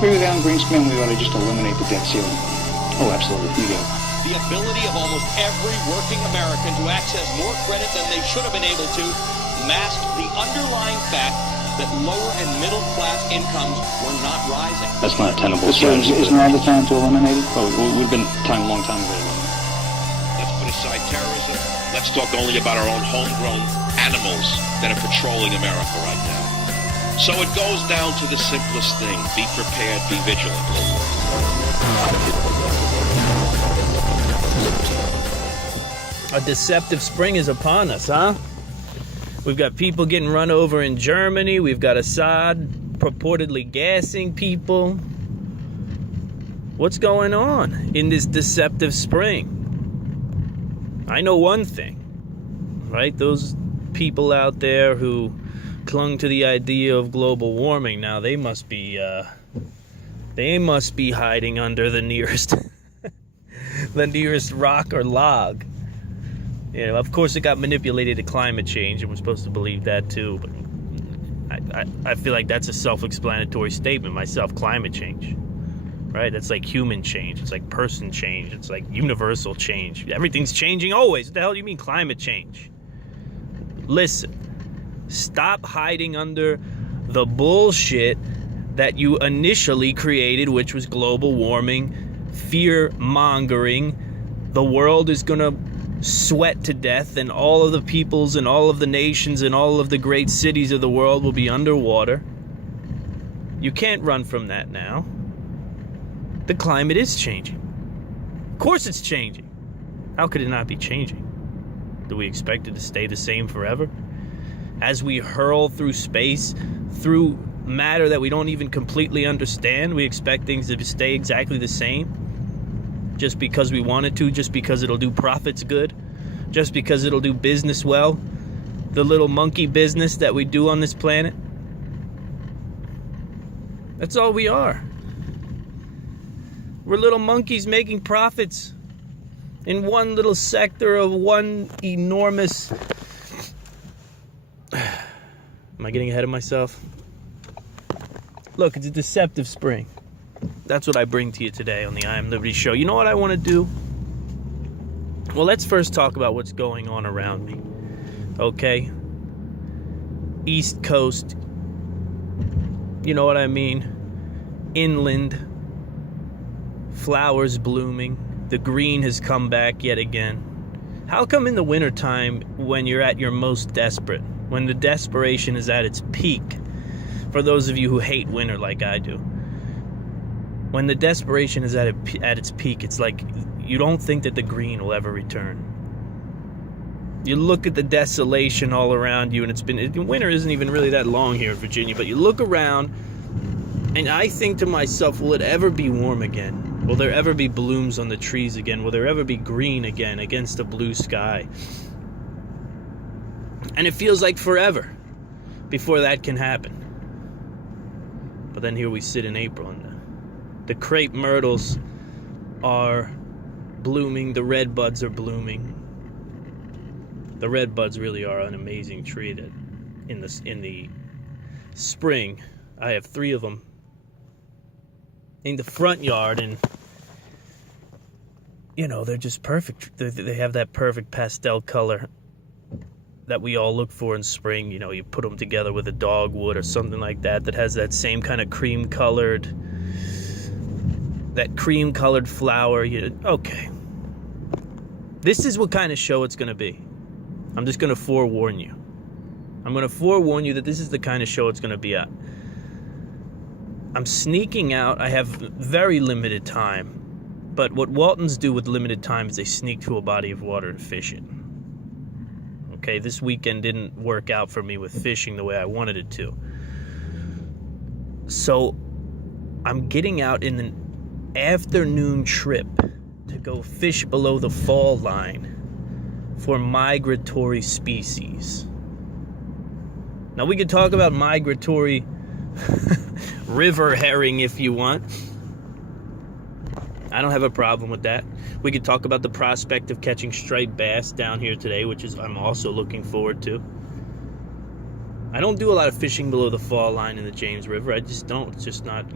agree with Alan Greenspan. We ought to just eliminate the debt ceiling. Oh, absolutely. You go. The ability of almost every working American to access more credit than they should have been able to masked the underlying fact that lower and middle class incomes were not rising. That's not a tenable strategy. Isn't now the time to eliminate it? Oh, we've been a long time ago to eliminate it. Let's put aside terrorism. Let's talk only about our own homegrown animals that are patrolling America right now. So it goes down to the simplest thing. Be prepared, be vigilant. A deceptive spring is upon us, huh? We've got people getting run over in Germany. We've got Assad purportedly gassing people. What's going on in this deceptive spring? I know one thing, right? Those people out there who clung to the idea of global warming, now they must be hiding under the nearest the nearest rock or log. You know, of course it got manipulated to climate change, and we're supposed to believe that too, but I feel like that's a self-explanatory statement myself. Climate change, right? That's like human change. It's like person change. It's like universal change. Everything's changing always. What the hell do you mean climate change? Listen, stop hiding under the bullshit that you initially created, which was global warming, fear-mongering. The world is gonna sweat to death, and all of the peoples and all of the nations and all of the great cities of the world will be underwater. You can't run from that now. The climate is changing. Of course it's changing. How could it not be changing? Do we expect it to stay the same forever? As we hurl through space, through matter that we don't even completely understand, we expect things to stay exactly the same? Just because we want it to, just because it'll do profits good, just because it'll do business well, the little monkey business that we do on this planet. That's all we are. We're little monkeys making profits in one little sector of one enormous... Am I getting ahead of myself? Look, it's a deceptive spring. That's what I bring to you today on the I Am Liberty show. You know what I want to do? Well, let's first talk about what's going on around me. Okay? East Coast. You know what I mean? Inland. Flowers blooming. The green has come back yet again. How come in the wintertime, when you're at your most desperate, when the desperation is at its peak, for those of you who hate winter like I do, when the desperation is at its peak, it's like you don't think that the green will ever return. You look at the desolation all around you, and winter isn't even really that long here in Virginia, but you look around, and I think to myself, will it ever be warm again? Will there ever be blooms on the trees again? Will there ever be green again against a blue sky? And it feels like forever before that can happen. But then here we sit in April, and the crepe myrtles are blooming. The red buds are blooming. The red buds really are an amazing tree that in the spring, I have 3 of them in the front yard, and you know, they're just perfect. They have that perfect pastel color that we all look for in spring. You know, you put them together with a dogwood or something like that has that same kind of cream colored flower. Okay. This is what kind of show it's going to be. I'm just going to forewarn you. I'm going to forewarn you that this is the kind of show it's going to be at. I'm sneaking out. I have very limited time. But what Waltons do with limited time is they sneak to a body of water and fish it. Okay, this weekend didn't work out for me with fishing the way I wanted it to. So I'm getting out in an afternoon trip to go fish below the fall line for migratory species. Now we could talk about migratory river herring if you want. I don't have a problem with that. We could talk about the prospect of catching striped bass down here today, which is I'm also looking forward to. I don't do a lot of fishing below the fall line in the James River. I just don't. It's just not,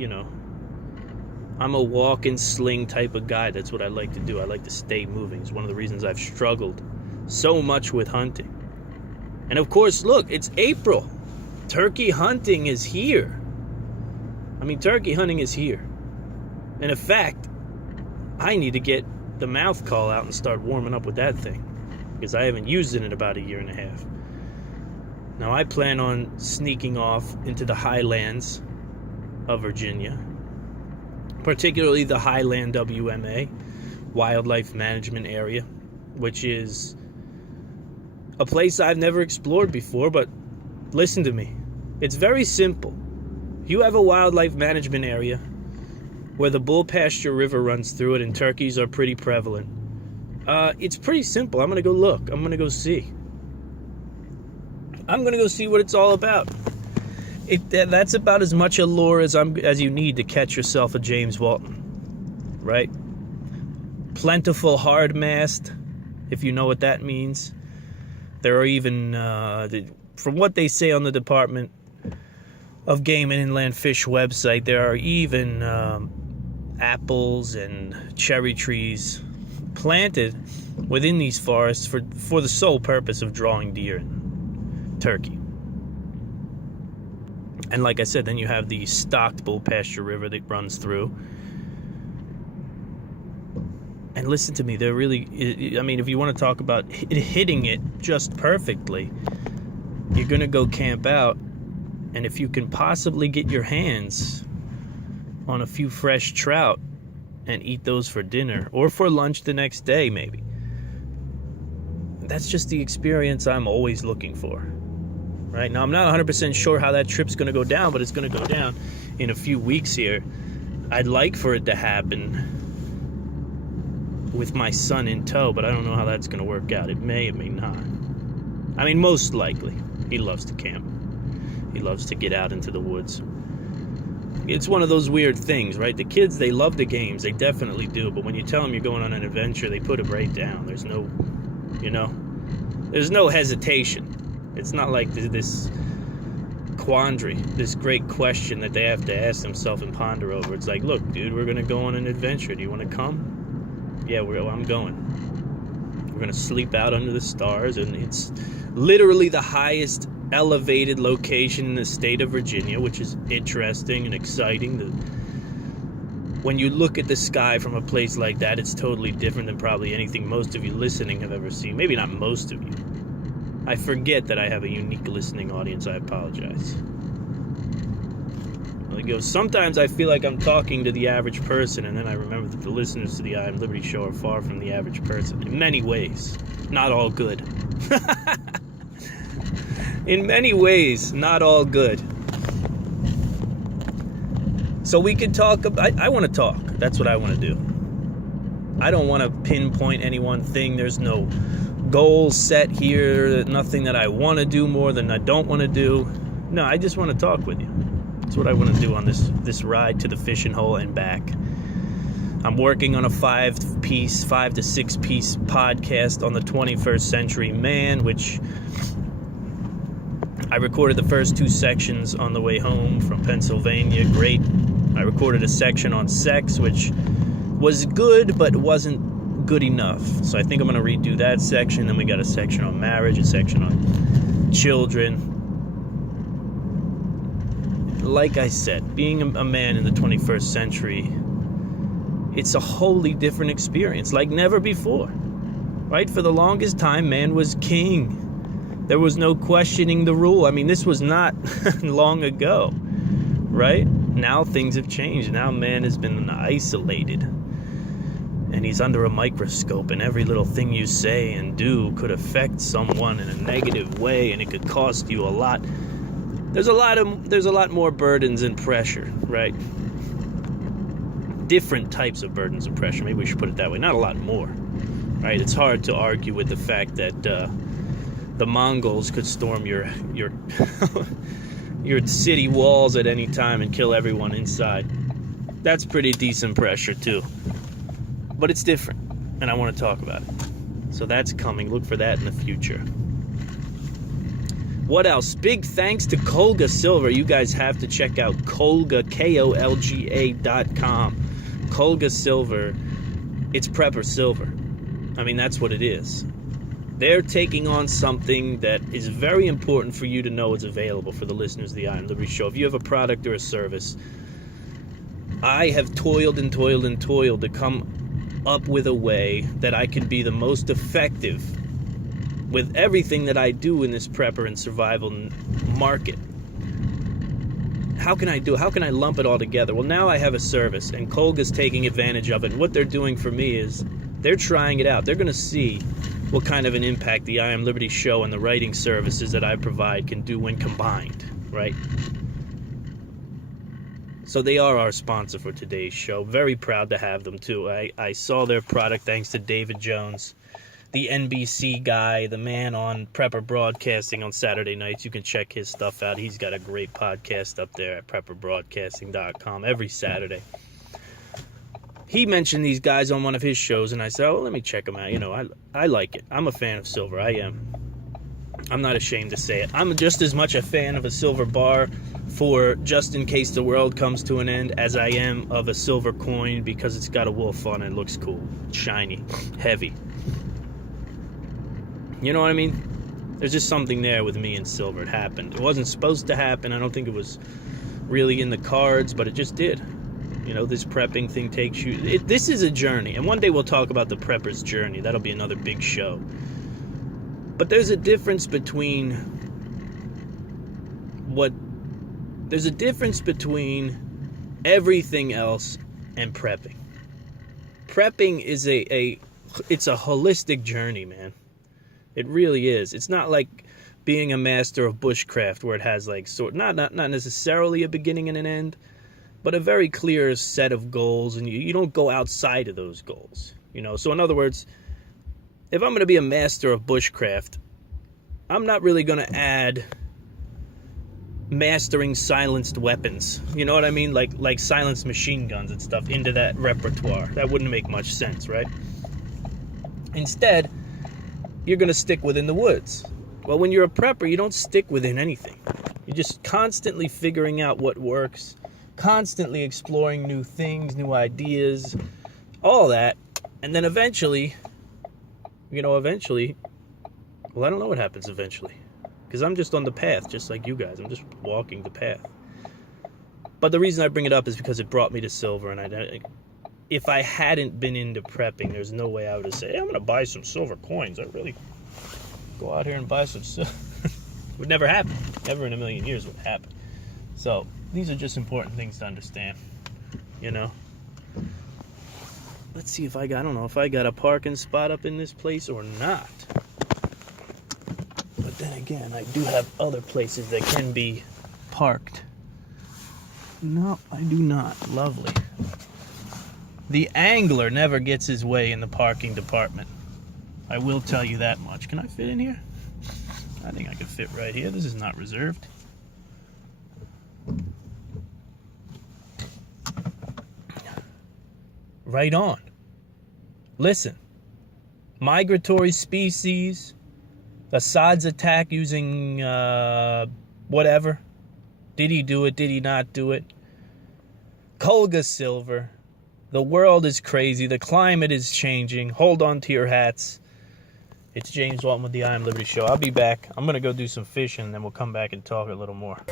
I'm a walk and sling type of guy. That's what I like to do. I like to stay moving. It's one of the reasons I've struggled so much with hunting. And of course, look, it's April. Turkey hunting is here. I mean, turkey hunting is here. And in fact, I need to get the mouth call out and start warming up with that thing, because I haven't used it in about a year and a half. Now, I plan on sneaking off into the highlands of Virginia, particularly the Highland WMA, Wildlife Management Area, which is a place I've never explored before. But listen to me, it's very simple. You have a wildlife management area where the Bull Pasture River runs through it and turkeys are pretty prevalent. It's pretty simple. I'm going to go look. I'm going to go see. I'm going to go see what it's all about. That's about as much allure as you need to catch yourself a James Walton, right? Plentiful hard mast, if you know what that means. There are even, from what they say on the Department of Game and Inland Fish website, there are even apples and cherry trees planted within these forests for the sole purpose of drawing deer and turkey. And like I said, then you have the stocked Bull Pasture River that runs through. And listen to me, they're really, I mean, if you want to talk about hitting it just perfectly, you're going to go camp out. And if you can possibly get your hands on a few fresh trout and eat those for dinner or for lunch the next day, maybe, that's just the experience I'm always looking for. Right now, I'm not 100% sure how that trip's going to go down, but it's going to go down in a few weeks here. I'd like for it to happen with my son in tow, but I don't know how that's going to work out. It may not. I mean, most likely. He loves to camp. He loves to get out into the woods. It's one of those weird things, right? The kids, they love the games. They definitely do. But when you tell them you're going on an adventure, they put it right down. There's no, there's no hesitation. It's not like this quandary, this great question that they have to ask themselves and ponder over. It's like, look, dude, we're going to go on an adventure. Do you want to come? Yeah, I'm going. We're going to sleep out under the stars, and it's literally the highest elevated location in the state of Virginia, which is interesting and exciting. When you look at the sky from a place like that, it's totally different than probably anything most of you listening have ever seen. Maybe not most of you. I forget that I have a unique listening audience. I apologize. Sometimes I feel like I'm talking to the average person, and then I remember that the listeners to the I Am Liberty show are far from the average person. In many ways. Not all good. In many ways, not all good. So we could talk about... I want to talk. That's what I want to do. I don't want to pinpoint any one thing. There's no goals set here, nothing that I want to do more than I don't want to do. No, I just want to talk with you. That's what I want to do on this ride to the fishing hole and back. I'm working on a 5 to 6 piece podcast on the 21st Century Man, which I recorded the first 2 sections on the way home from Pennsylvania. Great. I recorded a section on sex, which was good, but wasn't good enough. So I think I'm going to redo that section. Then we got a section on marriage, a section on children. Like I said, being a man in the 21st century, it's a wholly different experience, like never before. Right? For the longest time, man was king. There was no questioning the rule. I mean, this was not long ago. Right? Now things have changed. Now man has been isolated. And he's under a microscope, and every little thing you say and do could affect someone in a negative way, and it could cost you a lot. There's a lot more burdens and pressure, right? Different types of burdens and pressure. Maybe we should put it that way. Not a lot more, right? It's hard to argue with the fact that the Mongols could storm your your city walls at any time and kill everyone inside. That's pretty decent pressure too. But it's different, and I want to talk about it. So that's coming. Look for that in the future. What else? Big thanks to Colga Silver. You guys have to check out Colga, KOLGA.com. Colga Silver, it's Prepper Silver. I mean, that's what it is. They're taking on something that is very important for you to know is available for the listeners of the I Am Liberty Show. If you have a product or a service, I have toiled and toiled and toiled to come up with a way that I can be the most effective with everything that I do in this prepper and survival market. How can I do it? How can I lump it all together? Well, now I have a service, and Colga's taking advantage of it. And what they're doing for me is they're trying it out. They're going to see what kind of an impact the I Am Liberty Show and the writing services that I provide can do when combined, right? So they are our sponsor for today's show. Very proud to have them, too. I saw their product thanks to David Jones, the NBC guy, the man on Prepper Broadcasting on Saturday nights. You can check his stuff out. He's got a great podcast up there at prepperbroadcasting.com every Saturday. He mentioned these guys on one of his shows, and I said, oh, let me check them out. You know, I like it. I'm a fan of silver. I am. I'm not ashamed to say it. I'm just as much a fan of a silver bar for just in case the world comes to an end as I am of a silver coin because it's got a wolf on it. It looks cool, shiny, heavy. You know what I mean? There's just something there with me and silver. It happened. It wasn't supposed to happen. I don't think it was really in the cards, but it just did. You know, this prepping thing takes you... This is a journey, and one day we'll talk about the prepper's journey. That'll be another big show. But there's a difference between There's a difference between everything else and prepping. Prepping is it's a holistic journey, man. It really is. It's not like being a master of bushcraft where it has like not necessarily a beginning and an end, but a very clear set of goals, and you don't go outside of those goals. You know, so in other words, if I'm going to be a master of bushcraft, I'm not really going to add mastering silenced weapons. You know what I mean? Like silenced machine guns and stuff into that repertoire. That wouldn't make much sense, right? Instead, you're going to stick within the woods. Well, when you're a prepper, you don't stick within anything. You're just constantly figuring out what works, constantly exploring new things, new ideas, all that. And then eventually, well, I don't know what happens eventually. Because I'm just on the path, just like you guys. I'm just walking the path. But the reason I bring it up is because it brought me to silver. And if I hadn't been into prepping, there's no way I would have said, hey, I'm going to buy some silver coins. I really go out here and buy some silver. Would never happen. Never in a million years would happen. So these are just important things to understand. You know. Let's see if I don't know if I got a parking spot up in this place or not. But then again, I do have other places that can be parked. No, I do not. Lovely. The angler never gets his way in the parking department. I will tell you that much. Can I fit in here? I think I can fit right here. This is not reserved. Right on. Listen. Migratory species. Assad's attack using whatever. Did he do it? Did he not do it? Colga silver. The world is crazy. The climate is changing. Hold on to your hats. It's James Walton with the I Am Liberty Show. I'll be back. I'm going to go do some fishing, and then we'll come back and talk a little more.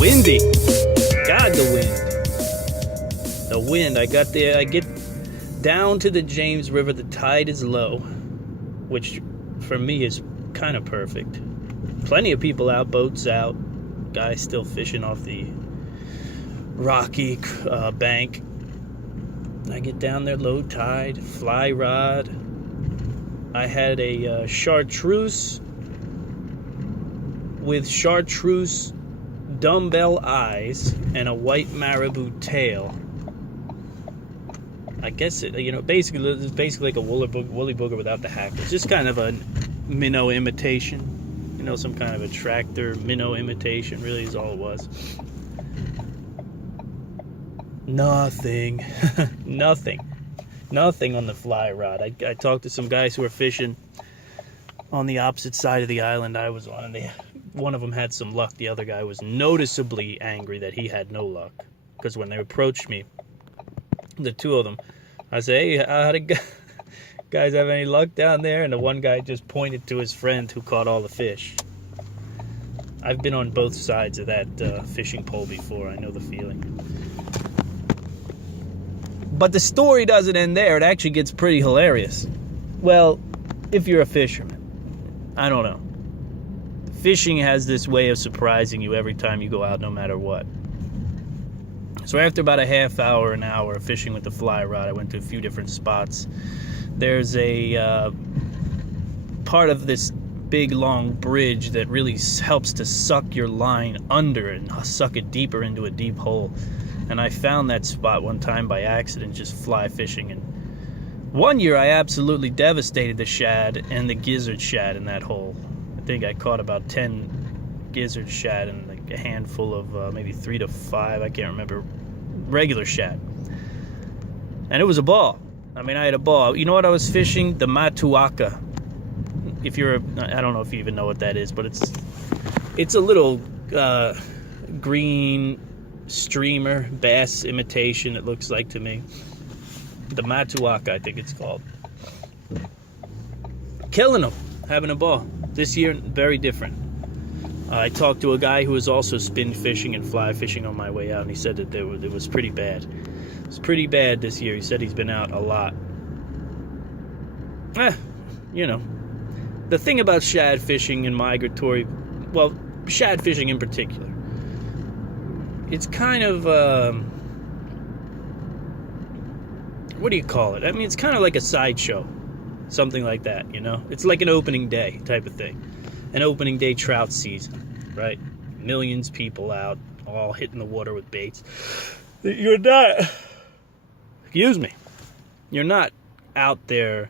Windy. God, the wind. The wind. I get down to the James River. The tide is low, which for me is kind of perfect. Plenty of people out, boats out, guys still fishing off the rocky bank. I get down there, low tide, fly rod. I had a chartreuse with chartreuse dumbbell eyes and a white marabou tail. I guess it's basically like a woolly booger without the hackle. It's just kind of a minnow imitation. You know, some kind of a tractor minnow imitation, really is all it was. Nothing. Nothing. Nothing on the fly rod. I talked to some guys who were fishing on the opposite side of the island I was on, and one of them had some luck. The other guy was noticeably angry that he had no luck. Because when they approached me, the two of them, I said, hey, how did guys have any luck down there? And the one guy just pointed to his friend who caught all the fish. I've been on both sides of that fishing pole before. I know the feeling. But the story doesn't end there. It actually gets pretty hilarious. Well, if you're a fisherman, I don't know. Fishing has this way of surprising you every time you go out, no matter what. So after about a half hour, an hour of fishing with the fly rod, I went to a few different spots. There's a part of this big long bridge that really helps to suck your line under and suck it deeper into a deep hole. And I found that spot one time by accident, just fly fishing. And one year I absolutely devastated the shad and the gizzard shad in that hole. I think I caught about 10 gizzard shad and like a handful of maybe 3 to 5, I can't remember, regular shad. And it was a ball. I mean, I had a ball. You know what I was fishing? The matuaka. If you're, I don't know if you even know what that is, but it's a little green streamer bass imitation, it looks like to me. The matuaka, I think it's called. Killing them, having a ball. This year, very different. I talked to a guy who was also spin fishing and fly fishing on my way out, and he said that it was pretty bad. It was pretty bad this year. He said he's been out a lot. You know, the thing about shad fishing and migratory, well, shad fishing in particular, it's kind of, what do you call it? I mean, it's kind of like a sideshow, something like that, you know? It's like an opening day type of thing. An opening day trout season, right? Millions of people out, all hitting the water with baits. You're not, excuse me, you're not out there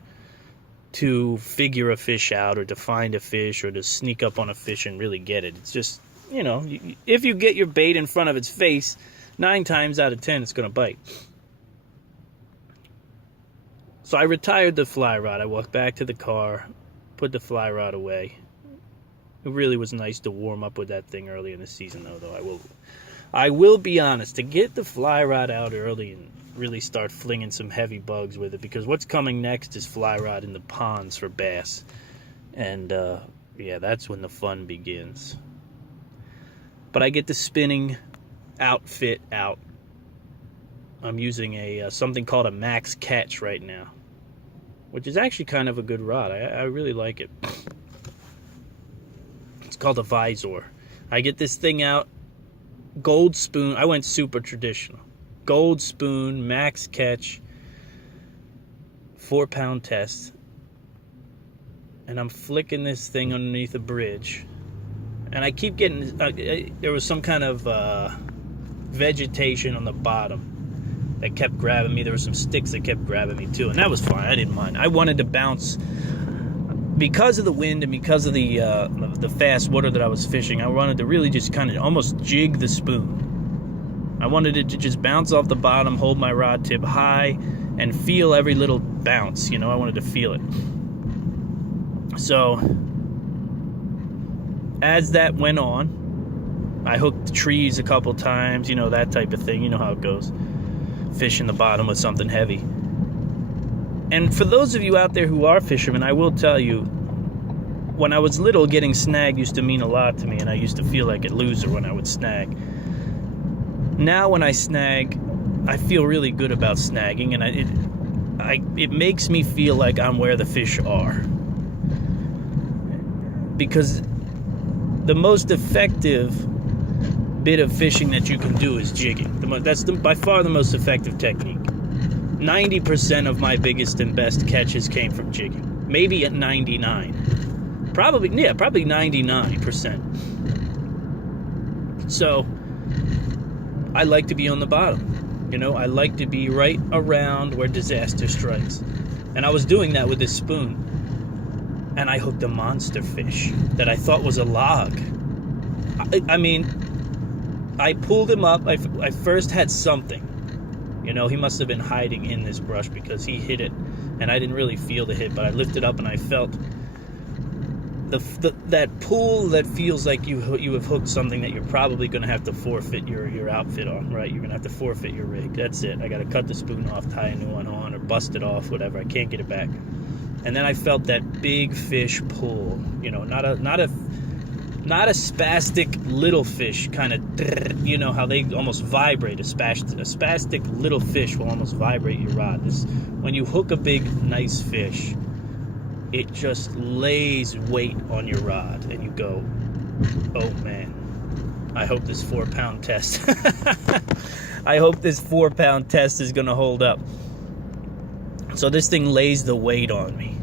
to figure a fish out or to find a fish or to sneak up on a fish and really get it. It's just, you know, if you get your bait in front of its face, 9 times out of 10 it's going to bite. So I retired the fly rod. I walked back to the car, put the fly rod away. It really was nice to warm up with that thing early in the season, though. I will be honest, to get the fly rod out early and really start flinging some heavy bugs with it, because what's coming next is fly rod in the ponds for bass. And yeah, that's when the fun begins. But I get the spinning outfit out. I'm using a something called a Max Catch right now, which is actually kind of a good rod. I really like it. It's called a Visor. I get this thing out, gold spoon. I went super traditional. Gold spoon, Max Catch, 4-pound test. And I'm flicking this thing underneath a bridge. And I keep getting, there was some kind of vegetation on the bottom that kept grabbing me. There were some sticks that kept grabbing me too. And that was fine. I didn't mind. I wanted to bounce. Because of the wind and because of the fast water that I was fishing, I wanted to really just kind of almost jig the spoon. I wanted it to just bounce off the bottom, hold my rod tip high, and feel every little bounce. You know, I wanted to feel it. So, as that went on, I hooked the trees a couple times, you know, that type of thing. You know how it goes. Fish in the bottom with something heavy. And for those of you out there who are fishermen, I will tell you, when I was little, getting snagged used to mean a lot to me, and I used to feel like a loser when I would snag. Now when I snag, I feel really good about snagging, and it makes me feel like I'm where the fish are. Because the most effective bit of fishing that you can do is jigging. That's by far the most effective technique. 90% of my biggest and best catches came from jigging. Maybe at 99. Probably 99%. So, I like to be on the bottom. You know, I like to be right around where disaster strikes. And I was doing that with this spoon. And I hooked a monster fish that I thought was a log. I mean, I pulled him up. I first had something. You know, he must have been hiding in this brush because he hit it, and I didn't really feel the hit, but I lifted up and I felt that pull that feels like you have hooked something that you're probably going to have to forfeit your outfit on, right? You're going to have to forfeit your rig. That's it. I got to cut the spoon off, tie a new one on, or bust it off, whatever. I can't get it back. And then I felt that big fish pull, you know, not a spastic little fish kind of, you know, how they almost vibrate. A spastic little fish will almost vibrate your rod. When you hook a big, nice fish, it just lays weight on your rod, and you go, oh man, I hope this 4-pound test, I hope this 4-pound test is going to hold up. So this thing lays the weight on me.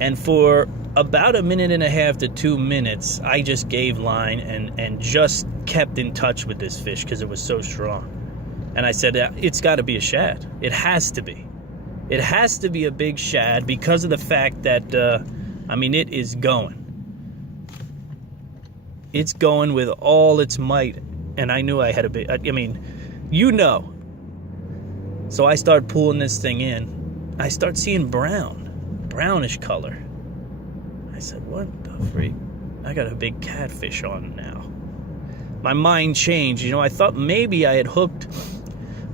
And for about 1.5 to 2 minutes, I just gave line and just kept in touch with this fish because it was so strong. And I said, it's got to be a shad. It has to be. It has to be a big shad because of the fact that, I mean, it is going. It's going with all its might. And I knew I had a big, I mean, you know. So I start pulling this thing in. I start seeing brownish color. I said, what the freak? I got a big catfish on now. My mind changed. You know, I thought maybe I had hooked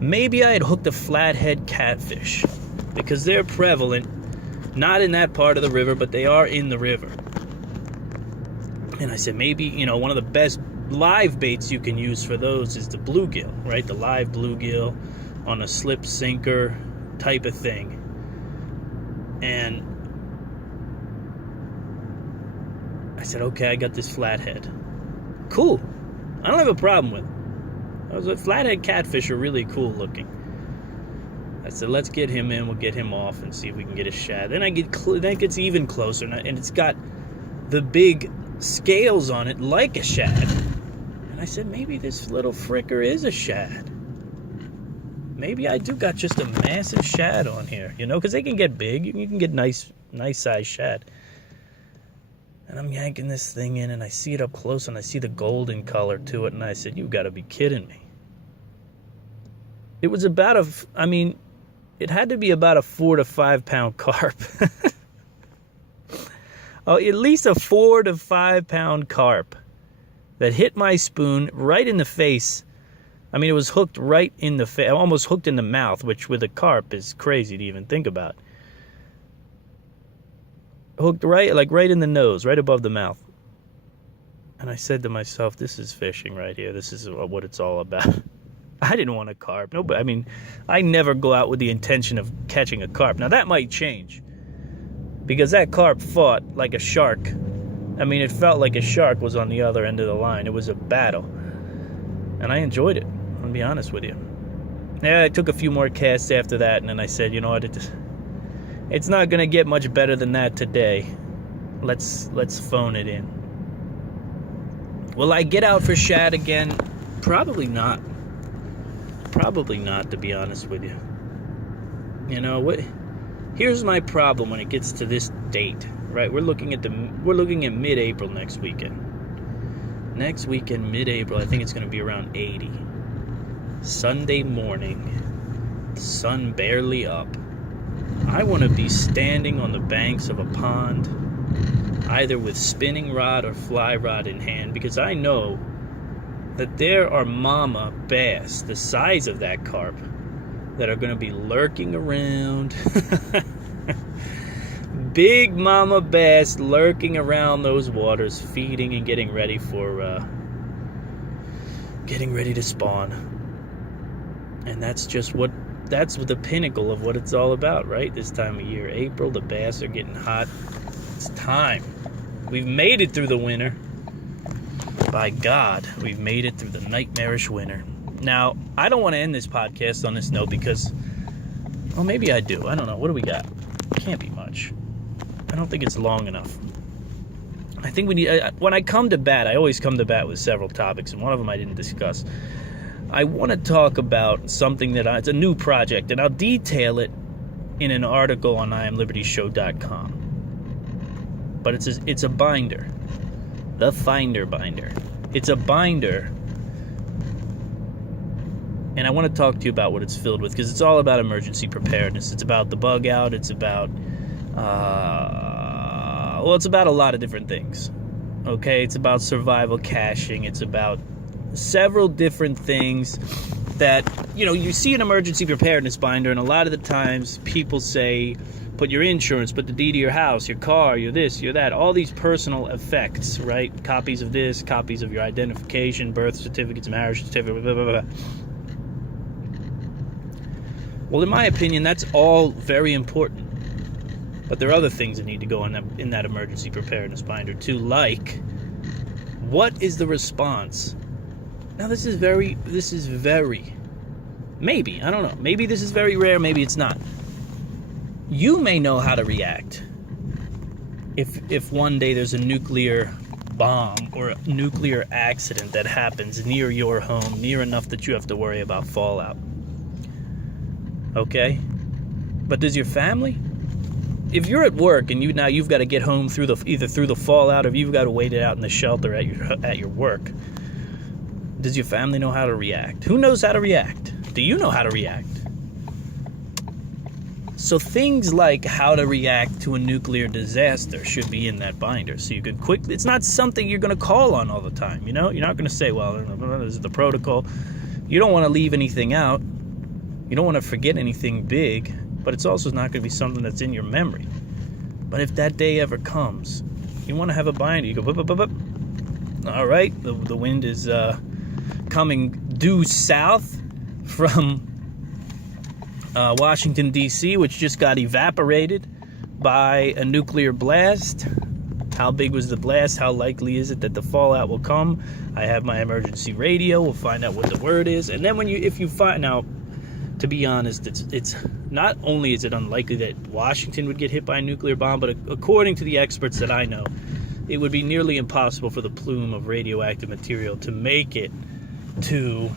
a flathead catfish because they're prevalent, not in that part of the river, but they are in the river. And I said, maybe, you know, one of the best live baits you can use for those is the bluegill, right? The live bluegill on a slip sinker type of thing. And I said, okay, I got this flathead. Cool. I don't have a problem with it. Flathead catfish are really cool looking. I said, let's get him in. We'll get him off and see if we can get a shad. Then then it gets even closer, and it's got the big scales on it like a shad. And I said, maybe this little fricker is a shad. Maybe I do got just a massive shad on here, you know, because they can get big. You can get nice size shad. And I'm yanking this thing in, and I see it up close, and I see the golden color to it, and I said, you got to be kidding me. It was about it had to be about a 4 to 5 pound carp. Oh, at least a 4 to 5 pound carp that hit my spoon right in the face. I mean, it was hooked right in the face, almost hooked in the mouth, which with a carp is crazy to even think about. Hooked right in the nose, right above the mouth. And I said to myself, this is fishing right here. This is what it's all about. I didn't want a carp. No, but I mean, I never go out with the intention of catching a carp. Now, that might change. Because that carp fought like a shark. I mean, it felt like a shark was on the other end of the line. It was a battle. And I enjoyed it, I'll be honest with you. Yeah, I took a few more casts after that, and then I said, you know what, it's not going to get much better than that today. Let's phone it in. Will I get out for shad again? Probably not. Probably not, to be honest with you. You know what? Here's my problem when it gets to this date, right? We're looking at mid-April next weekend. Next weekend, mid-April, I think it's going to be around 80. Sunday morning, sun barely up. I want to be standing on the banks of a pond, either with spinning rod or fly rod in hand, because I know that there are mama bass the size of that carp that are going to be lurking around. Big mama bass lurking around those waters, feeding and getting ready to spawn. And that's the pinnacle of what it's all about, right? This time of year, April, the bass are getting hot. It's time. We've made it through the winter. By God, we've made it through the nightmarish winter. Now, I don't want to end this podcast on this note because, well, maybe I do. I don't know. What do we got? Can't be much. I don't think it's long enough. I think we need, when I come to bat, I always come to bat with several topics, and one of them I didn't discuss. I want to talk about something it's a new project, and I'll detail it in an article on IamLibertyShow.com. But it's a binder. The Finder binder. It's a binder And I want to talk to you about what it's filled with, because it's all about emergency preparedness. It's about the bug out. It's about, it's about a lot of different things. Okay? It's about survival caching. It's about several different things that, you see an emergency preparedness binder, and a lot of the times people say, put your insurance, put the deed to your house, your car, your this, your that, all these personal effects, right? Copies of this, copies of your identification, birth certificates, marriage certificate, blah, blah, blah. Well, in my opinion, that's all very important. But there are other things that need to go in that emergency preparedness binder too, like, what is the response? Now, this is very, maybe, I don't know. Maybe this is very rare, maybe it's not. You may know how to react if one day there's a nuclear bomb or a nuclear accident that happens near your home, near enough that you have to worry about fallout. Okay? But does your family? If you're at work and you've got to get home either through the fallout, or you've got to wait it out in the shelter at your work, does your family know how to react? Who knows how to react? Do you know how to react? So things like how to react to a nuclear disaster should be in that binder, so you can it's not something you're going to call on all the time, You're not going to say, well, this is the protocol. You don't want to leave anything out. You don't want to forget anything big, but it's also not going to be something that's in your memory. But if that day ever comes, you want to have a binder. You go, bup, bup, bup, bup. All right, the wind is coming due south from Washington, D.C., which just got evaporated by a nuclear blast. How big was the blast? How likely is it that the fallout will come? I have my emergency radio. We'll find out what the word is. And then if you find out, to be honest, it's not only is it unlikely that Washington would get hit by a nuclear bomb, but according to the experts that I know, it would be nearly impossible for the plume of radioactive material to make it to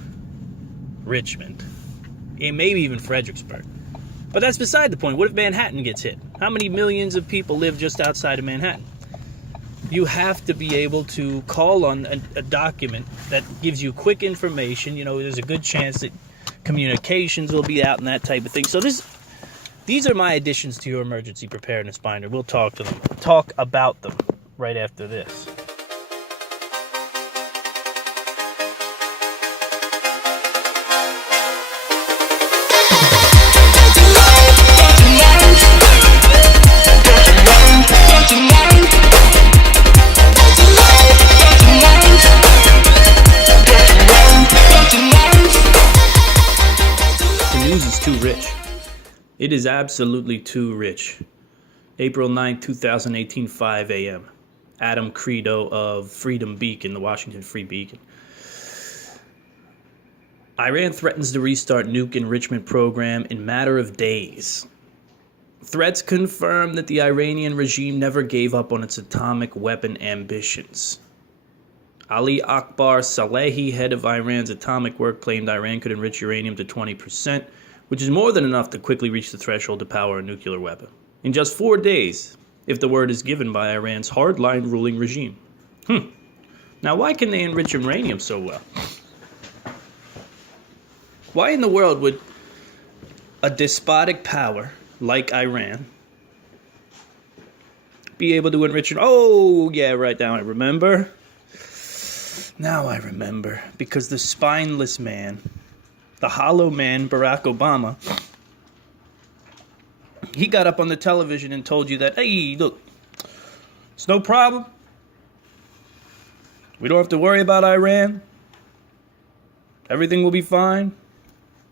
Richmond, and maybe even Fredericksburg. But that's beside the point. What if Manhattan gets hit? How many millions of people live just outside of Manhattan? You have to be able to call on a document that gives you quick information. There's a good chance that communications will be out and that type of thing. So these are my additions to your emergency preparedness binder. We'll talk about them right after this. Too rich. It is absolutely too rich. April 9th, 2018, 5 a.m. Adam Credo of Freedom Beacon, the Washington Free Beacon. Iran threatens to restart nuke enrichment program in matter of days. Threats confirm that the Iranian regime never gave up on its atomic weapon ambitions. Ali Akbar Salehi, head of Iran's atomic work, claimed Iran could enrich uranium to 20%, which is more than enough to quickly reach the threshold to power a nuclear weapon in just 4 days, if the word is given by Iran's hardline ruling regime. Now, why can they enrich uranium so well? Why in the world would a despotic power like Iran be able to enrich it? Oh, yeah, right now I remember. Now I remember. Because the spineless man, the hollow man, Barack Obama, he got up on the television and told you that, hey, look, it's no problem. We don't have to worry about Iran. Everything will be fine.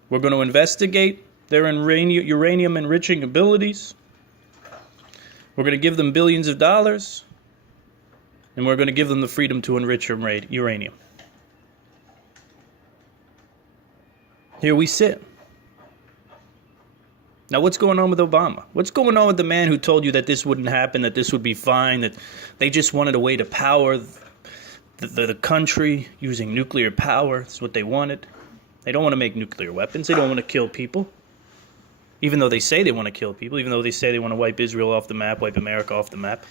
We're going to investigate their uranium enriching abilities. We're going to give them billions of dollars. And we're going to give them the freedom to enrich uranium. Here we sit. Now, what's going on with Obama? What's going on with the man who told you that this wouldn't happen, that this would be fine, that they just wanted a way to power the country using nuclear power? That's what they wanted. They don't want to make nuclear weapons. They don't want to kill people. Even though they say they want to kill people, even though they say they want to wipe Israel off the map, wipe America off the map,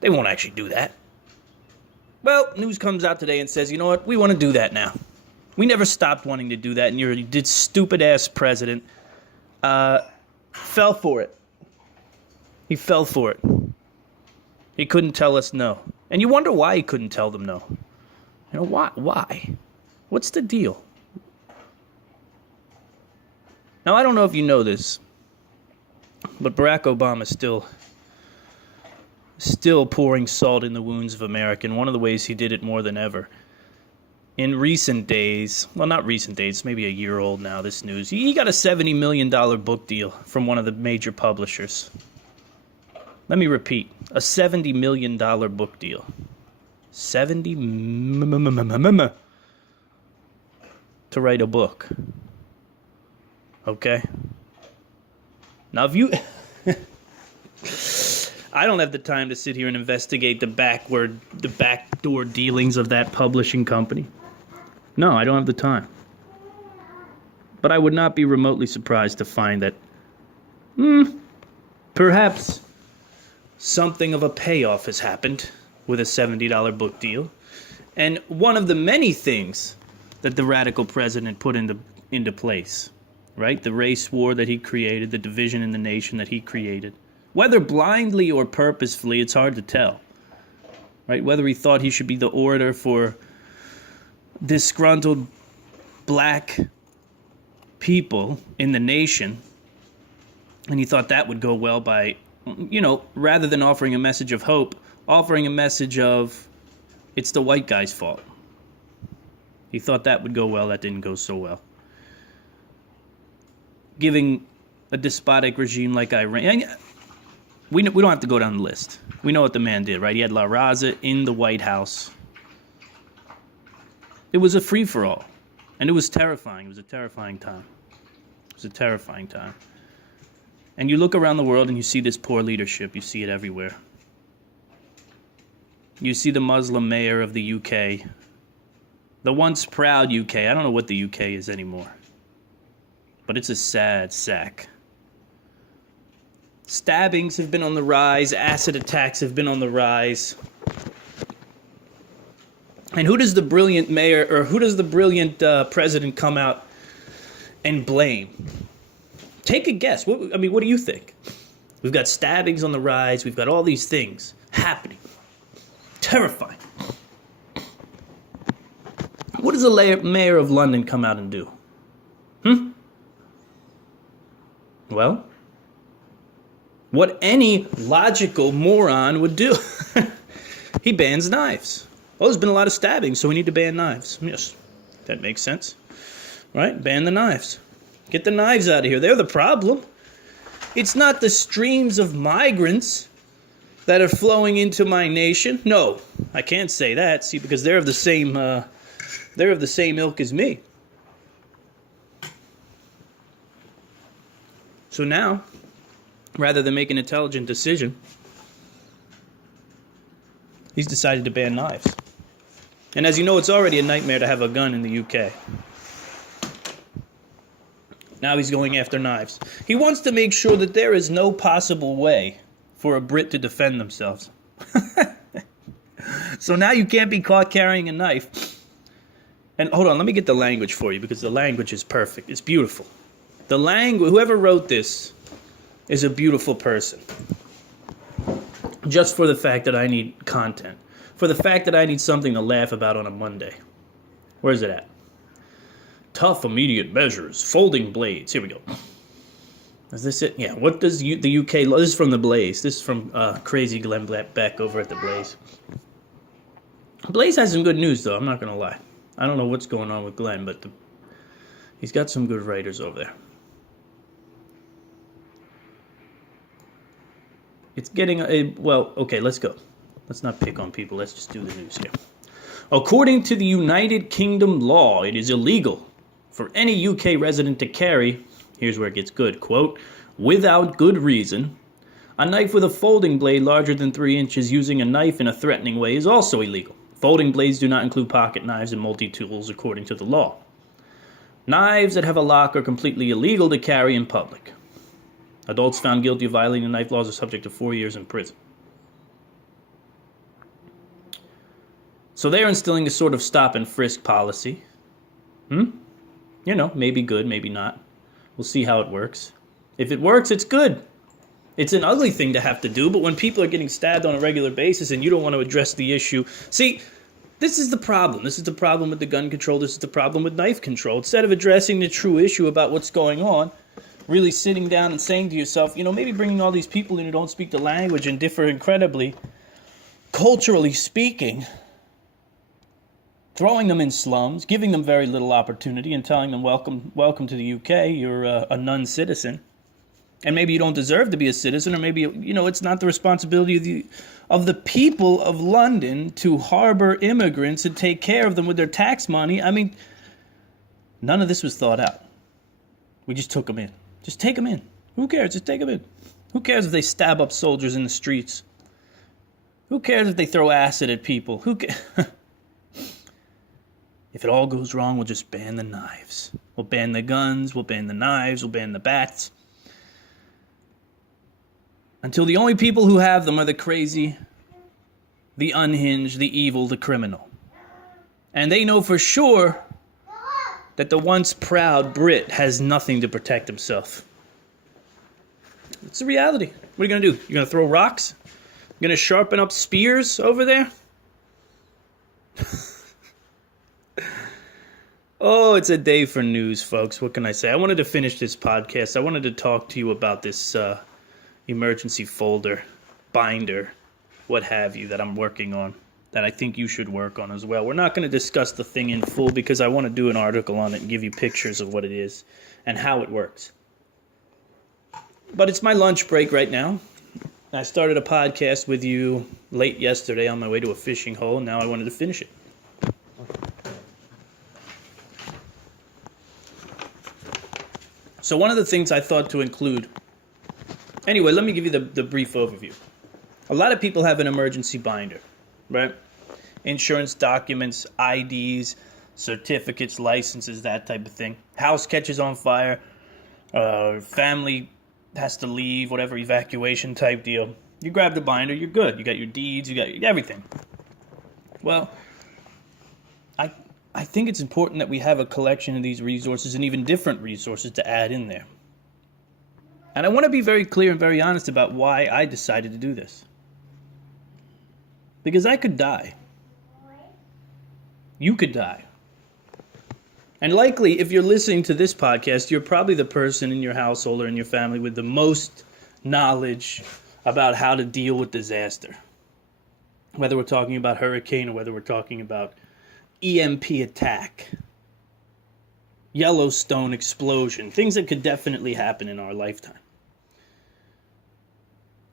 they won't actually do that. Well, news comes out today and says, you know what, we want to do that now. We never stopped wanting to do that, and your stupid-ass president fell for it. He fell for it. He couldn't tell us no. And you wonder why he couldn't tell them no. You know, why? Why? What's the deal? Now, I don't know if you know this, but Barack Obama is still pouring salt in the wounds of America. And one of the ways he did it more than ever. In recent days, well, not recent days, maybe a year old now, this news, he got a $70 million book deal from one of the major publishers. Let me repeat, a $70 million book deal. 70 to write a book. Okay? Now, if you... I don't have the time to sit here and investigate the backdoor dealings of that publishing company. No, I don't have the time. But I would not be remotely surprised to find that perhaps something of a payoff has happened with a $70 book deal. And one of the many things that the radical president put into place, right? The race war that he created, the division in the nation that he created. Whether blindly or purposefully, it's hard to tell, right? Whether he thought he should be the orator for disgruntled black people in the nation, and he thought that would go well by, you know, rather than offering a message of hope, offering a message of it's the white guy's fault. He thought that would go well. That didn't go so well. Giving a despotic regime like Iran... We don't have to go down the list. We know what the man did, right? He had La Raza in the White House. It was a free-for-all. And it was terrifying. It was a terrifying time. It was a terrifying time. And you look around the world and you see this poor leadership. You see it everywhere. You see the Muslim mayor of the UK. The once proud UK. I don't know what the UK is anymore. But it's a sad sack. Stabbings have been on the rise. Acid attacks have been on the rise. And who does the brilliant mayor, or who does the brilliant president come out and blame? Take a guess. What do you think? We've got stabbings on the rise. We've got all these things happening. Terrifying. What does the mayor of London come out and do? Well, what any logical moron would do. He bans knives. Well, there's been a lot of stabbings, so we need to ban knives. Yes, that makes sense. Right? Ban the knives. Get the knives out of here. They're the problem. It's not the streams of migrants that are flowing into my nation. No, I can't say that. See, because they're of the same ilk as me. So now, rather than make an intelligent decision, he's decided to ban knives. And as you know, it's already a nightmare to have a gun in the UK. Now he's going after knives. He wants to make sure that there is no possible way for a Brit to defend themselves. So now you can't be caught carrying a knife. And hold on, let me get the language for you, because the language is perfect. It's beautiful. The language, whoever wrote this is a beautiful person. Just for the fact that I need content. For the fact that I need something to laugh about on a Monday. Where's it at? Tough immediate measures. Folding blades. Here we go. Is this it? Yeah. What does the UK... This is from The Blaze. This is from crazy Glenn Beck over at The Blaze. Blaze has some good news, though. I'm not going to lie. I don't know what's going on with Glenn, but he's got some good writers over there. It's getting well, okay, let's go. Let's not pick on people. Let's just do the news here. According to the United Kingdom law, it is illegal for any UK resident to carry, here's where it gets good, quote, without good reason, a knife with a folding blade larger than 3 inches. Using a knife in a threatening way is also illegal. Folding blades do not include pocket knives and multi-tools according to the law. Knives that have a lock are completely illegal to carry in public. Adults found guilty of violating the knife laws are subject to 4 years in prison. So they're instilling a sort of stop and frisk policy. You know, maybe good, maybe not. We'll see how it works. If it works, it's good. It's an ugly thing to have to do, but when people are getting stabbed on a regular basis and you don't want to address the issue... See, this is the problem. This is the problem with the gun control. This is the problem with knife control. Instead of addressing the true issue about what's going on, really sitting down and saying to yourself, you know, maybe bringing all these people in who don't speak the language and differ incredibly, culturally speaking, throwing them in slums, giving them very little opportunity and telling them, welcome to the UK, you're a non-citizen. And maybe you don't deserve to be a citizen, or maybe, you know, it's not the responsibility of the people of London to harbor immigrants and take care of them with their tax money. I mean, none of this was thought out. We just took them in. Just take them in. Who cares? Just take them in. Who cares if they stab up soldiers in the streets? Who cares if they throw acid at people? Who cares? If it all goes wrong, we'll just ban the knives. We'll ban the guns. We'll ban the knives. We'll ban the bats. Until the only people who have them are the crazy, the unhinged, the evil, the criminal. And they know for sure that the once proud Brit has nothing to protect himself. It's the reality. What are you going to do? You're going to throw rocks? You're going to sharpen up spears over there? Oh, it's a day for news, folks. What can I say? I wanted to finish this podcast. I wanted to talk to you about this emergency folder, binder, what have you, that I'm working on, that I think you should work on as well. We're not going to discuss the thing in full because I want to do an article on it and give you pictures of what it is and how it works. But it's my lunch break right now. I started a podcast with you late yesterday on my way to a fishing hole, and now I wanted to finish it. So one of the things I thought to include... Anyway, let me give you the brief overview. A lot of people have an emergency binder, right? Insurance documents, IDs, certificates, licenses, that type of thing. House catches on fire, family has to leave, whatever, evacuation type deal. You grab the binder, you're good. You got your deeds, you got everything. Well, I think it's important that we have a collection of these resources and even different resources to add in there. And I want to be very clear and very honest about why I decided to do this. Because I could die. You could die. And likely, if you're listening to this podcast, you're probably the person in your household or in your family with the most knowledge about how to deal with disaster. Whether we're talking about hurricane or whether we're talking about EMP attack, Yellowstone explosion, things that could definitely happen in our lifetime.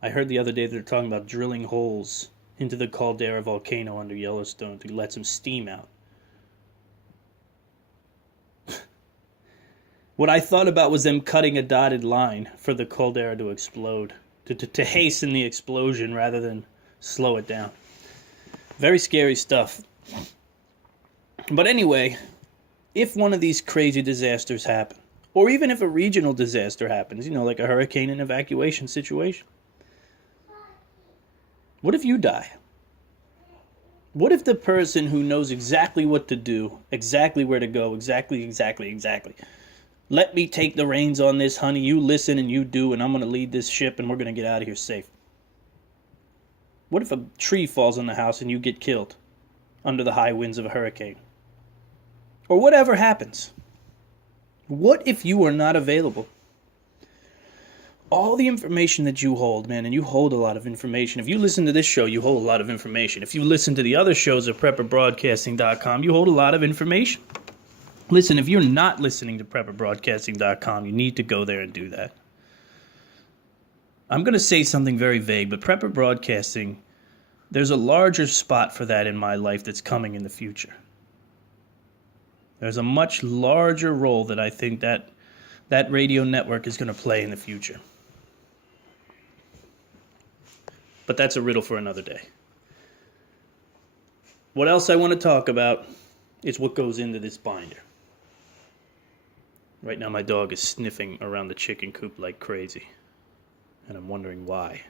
I heard the other day they're talking about drilling holes into the caldera volcano under Yellowstone to let some steam out. What I thought about was them cutting a dotted line for the caldera to explode, to hasten the explosion rather than slow it down. Very scary stuff. But anyway, if one of these crazy disasters happen, or even if a regional disaster happens, you know, like a hurricane and evacuation situation, what if you die? What if the person who knows exactly what to do, exactly where to go, exactly, let me take the reins on this, honey, you listen and you do, and I'm going to lead this ship and we're going to get out of here safe? What if a tree falls on the house and you get killed under the high winds of a hurricane? Or whatever happens. What if you are not available? All the information that you hold, man, and you hold a lot of information. If you listen to this show, you hold a lot of information. If you listen to the other shows at prepperbroadcasting.com, you hold a lot of information. Listen, if you're not listening to prepperbroadcasting.com, you need to go there and do that. I'm going to say something very vague, but Prepper Broadcasting, there's a larger spot for that in my life that's coming in the future. There's a much larger role that I think that radio network is going to play in the future. But that's a riddle for another day. What else I want to talk about is what goes into this binder. Right now my dog is sniffing around the chicken coop like crazy. And I'm wondering why.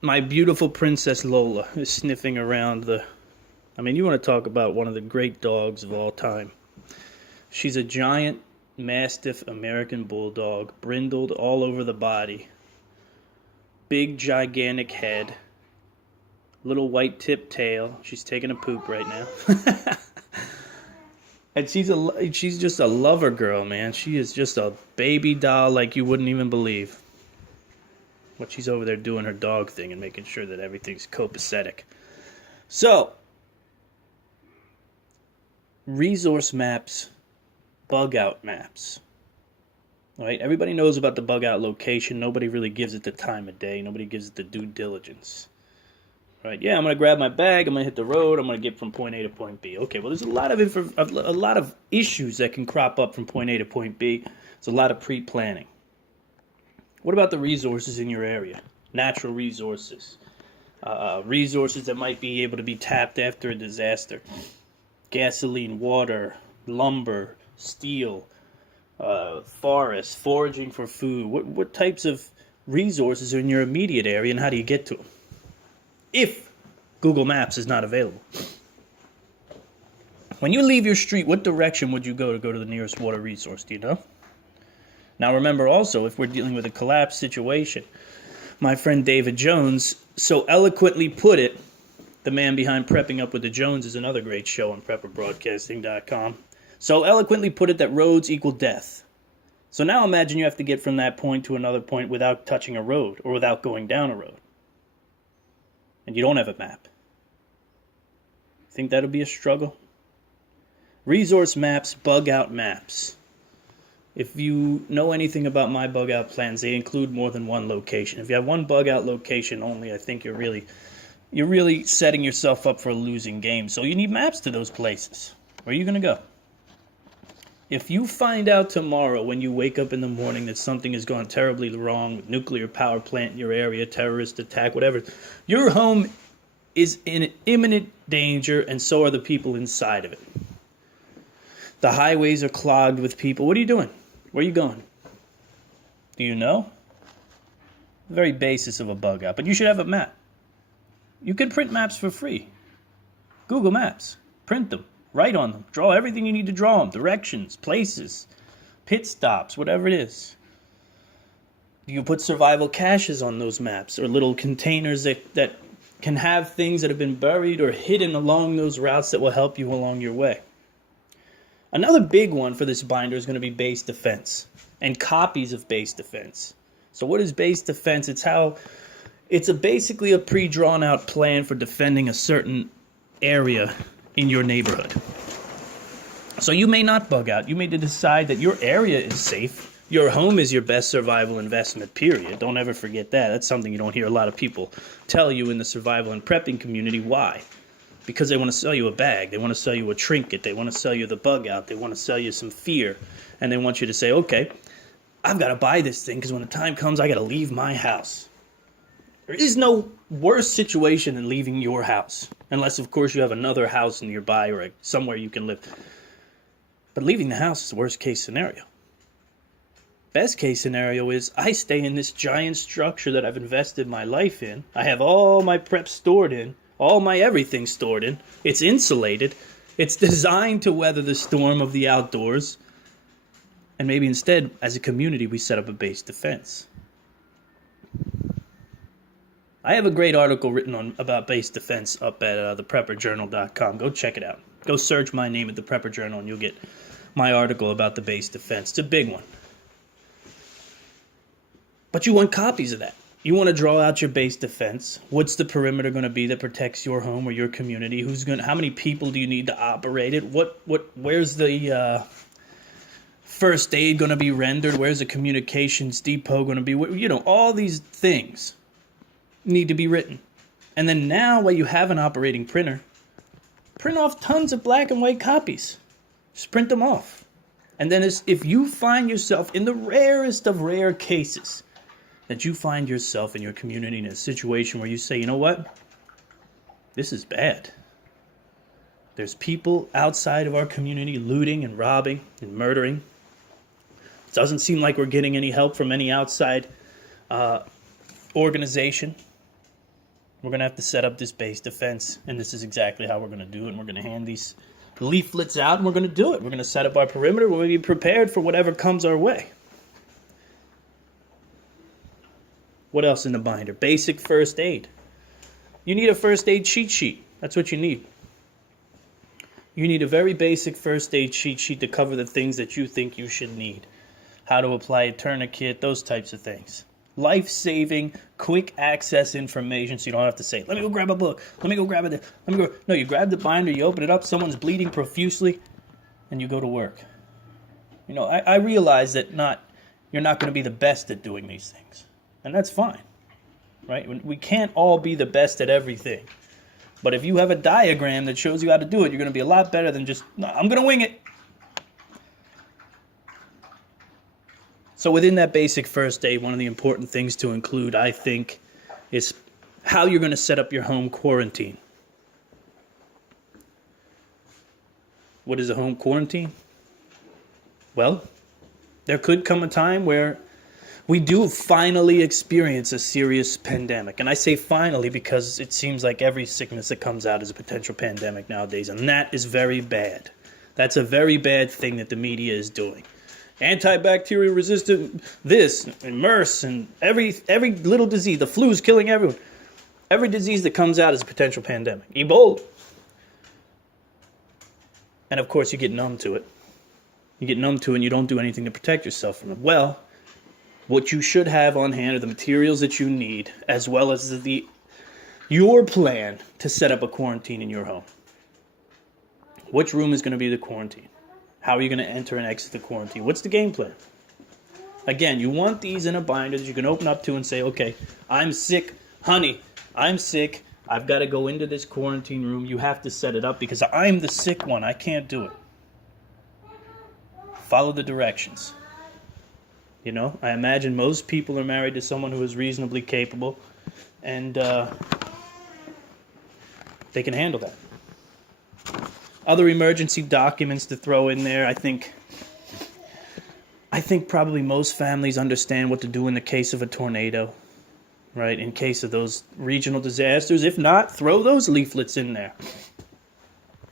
My beautiful Princess Lola is sniffing around the I mean, you want to talk about one of the great dogs of all time. She's a giant Mastiff American Bulldog, brindled all over the body. Big, gigantic head. Little white tip tail. She's taking a poop right now. And she's just a lover girl, man. She is just a baby doll like you wouldn't even believe. But she's over there doing her dog thing and making sure that everything's copacetic. So, resource maps, bug out maps. Right? Everybody knows about the bug out location. Nobody really gives it the time of day. Nobody gives it the due diligence. Right? Yeah, I'm going to grab my bag. I'm going to hit the road. I'm going to get from point A to point B. Okay, well, there's a lot of issues that can crop up from point A to point B. There's a lot of pre-planning. What about the resources in your area? Natural resources. Resources that might be able to be tapped after a disaster. Gasoline, water, lumber, steel, forests, foraging for food. What types of resources are in your immediate area, and how do you get to them? If Google Maps is not available. When you leave your street, what direction would you go to the nearest water resource? Do you know? Now remember also, if we're dealing with a collapse situation, my friend David Jones so eloquently put it, the man behind Prepping Up with the Joneses, another great show on prepperbroadcasting.com, so eloquently put it that roads equal death. So now imagine you have to get from that point to another point without touching a road or without going down a road. And you don't have a map. Think that'll be a struggle? Resource maps, bug out maps. If you know anything about my bug out plans, they include more than one location. If you have one bug out location only, I think you're really setting yourself up for a losing game. So you need maps to those places. Where are you going to go? If you find out tomorrow when you wake up in the morning that something has gone terribly wrong with nuclear power plant in your area, terrorist attack, whatever, your home is in imminent danger, and so are the people inside of it. The highways are clogged with people. What are you doing? Where are you going? Do you know? The very basis of a bug out. But you should have a map. You can print maps for free. Google Maps. Print them. Write on them. Draw everything you need to draw them. Directions, places, pit stops, whatever it is. You put survival caches on those maps, or little containers that can have things that have been buried or hidden along those routes that will help you along your way. Another big one for this binder is going to be base defense and copies of base defense. So what is base defense? It's basically a pre-drawn out plan for defending a certain area in your neighborhood. So you may not bug out. You may decide that your area is safe. Your home is your best survival investment, period. Don't ever forget that. That's something you don't hear a lot of people tell you in the survival and prepping community. Why? Because they want to sell you a bag. They want to sell you a trinket. They want to sell you the bug out. They want to sell you some fear. And they want you to say, okay, I've got to buy this thing because when the time comes, I got to leave my house. There is no worse situation than leaving your house. Unless, of course, you have another house nearby or somewhere you can live. But leaving the house is the worst case scenario. Best case scenario is I stay in this giant structure that I've invested my life in. I have all my prep stored in. All my everything stored in. It's insulated. It's designed to weather the storm of the outdoors. And maybe instead, as a community, we set up a base defense. I have a great article written about base defense up at theprepperjournal.com. Go check it out. Go search my name at the Prepper Journal and you'll get my article about the base defense. It's a big one. But you want copies of that. You want to draw out your base defense. What's the perimeter going to be that protects your home or your community? How many people do you need to operate it? Where's the first aid going to be rendered? Where's the communications depot going to be? All these things need to be written. And then now, while you have an operating printer, print off tons of black and white copies. Just print them off. And then if you find yourself in the rarest of rare cases, that you find yourself in your community in a situation where you say, you know what? This is bad. There's people outside of our community looting and robbing and murdering. It doesn't seem like we're getting any help from any outside organization. We're going to have to set up this base defense, and this is exactly how we're going to do it. And we're going to hand these leaflets out, and we're going to do it. We're going to set up our perimeter. We're going to be prepared for whatever comes our way. What else in the binder? Basic first aid. You need a first aid cheat sheet. That's what you need. You need a very basic first aid cheat sheet to cover the things that you think you should need. How to apply a tourniquet, those types of things. Life-saving, quick access information so you don't have to say, let me go grab a book, let me go grab it. No, you grab the binder, you open it up, someone's bleeding profusely, and you go to work. You know, I realize that you're not going to be the best at doing these things. And that's fine, right? We can't all be the best at everything. But if you have a diagram that shows you how to do it, you're going to be a lot better than just, no, I'm going to wing it. So within that basic first aid, one of the important things to include, I think, is how you're going to set up your home quarantine. What is a home quarantine? Well, there could come a time where we do finally experience a serious pandemic. And I say finally because it seems like every sickness that comes out is a potential pandemic nowadays. And that is very bad. That's a very bad thing that the media is doing. Antibacterial resistant this and MERS and every little disease. The flu is killing everyone. Every disease that comes out is a potential pandemic. Ebola. And of course you get numb to it. You get numb to it and you don't do anything to protect yourself from it. Well, what you should have on hand are the materials that you need, as well as your plan to set up a quarantine in your home. Which room is going to be the quarantine? How are you going to enter and exit the quarantine? What's the game plan? Again, you want these in a binder that you can open up to and say, okay, I'm sick. Honey, I'm sick. I've got to go into this quarantine room. You have to set it up because I'm the sick one. I can't do it. Follow the directions. You know, I imagine most people are married to someone who is reasonably capable, and they can handle that. Other emergency documents to throw in there. I think probably most families understand what to do in the case of a tornado, right? In case of those regional disasters. If not, throw those leaflets in there.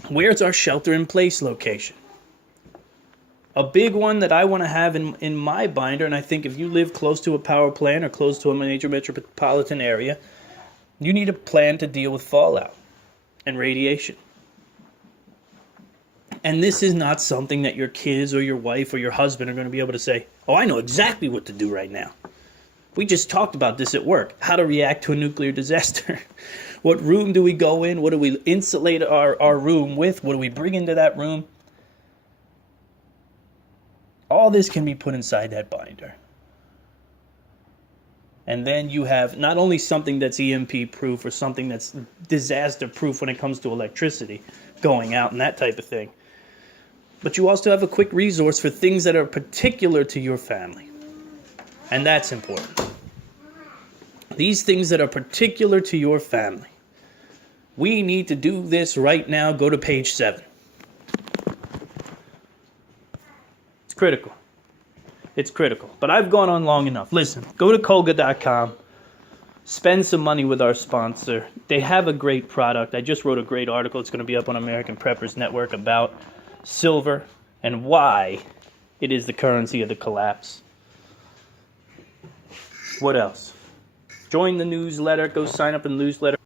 Where's our shelter-in-place location? A big one that I want to have in my binder, and I think if you live close to a power plant or close to a major metropolitan area, you need a plan to deal with fallout and radiation. And this is not something that your kids or your wife or your husband are going to be able to say, oh, I know exactly what to do right now. We just talked about this at work, how to react to a nuclear disaster. What room do we go in? What do we insulate our room with? What do we bring into that room? All this can be put inside that binder. And then you have not only something that's EMP proof or something that's disaster proof when it comes to electricity going out and that type of thing, but you also have a quick resource for things that are particular to your family. And that's important. These things that are particular to your family. We need to do this right now. Go to page 7. It's critical. It's critical. But I've gone on long enough. Listen, go to Kolga.com. Spend some money with our sponsor. They have a great product. I just wrote a great article. It's going to be up on American Preppers Network about silver and why it is the currency of the collapse. What else? Join the newsletter. Go sign up in the newsletter.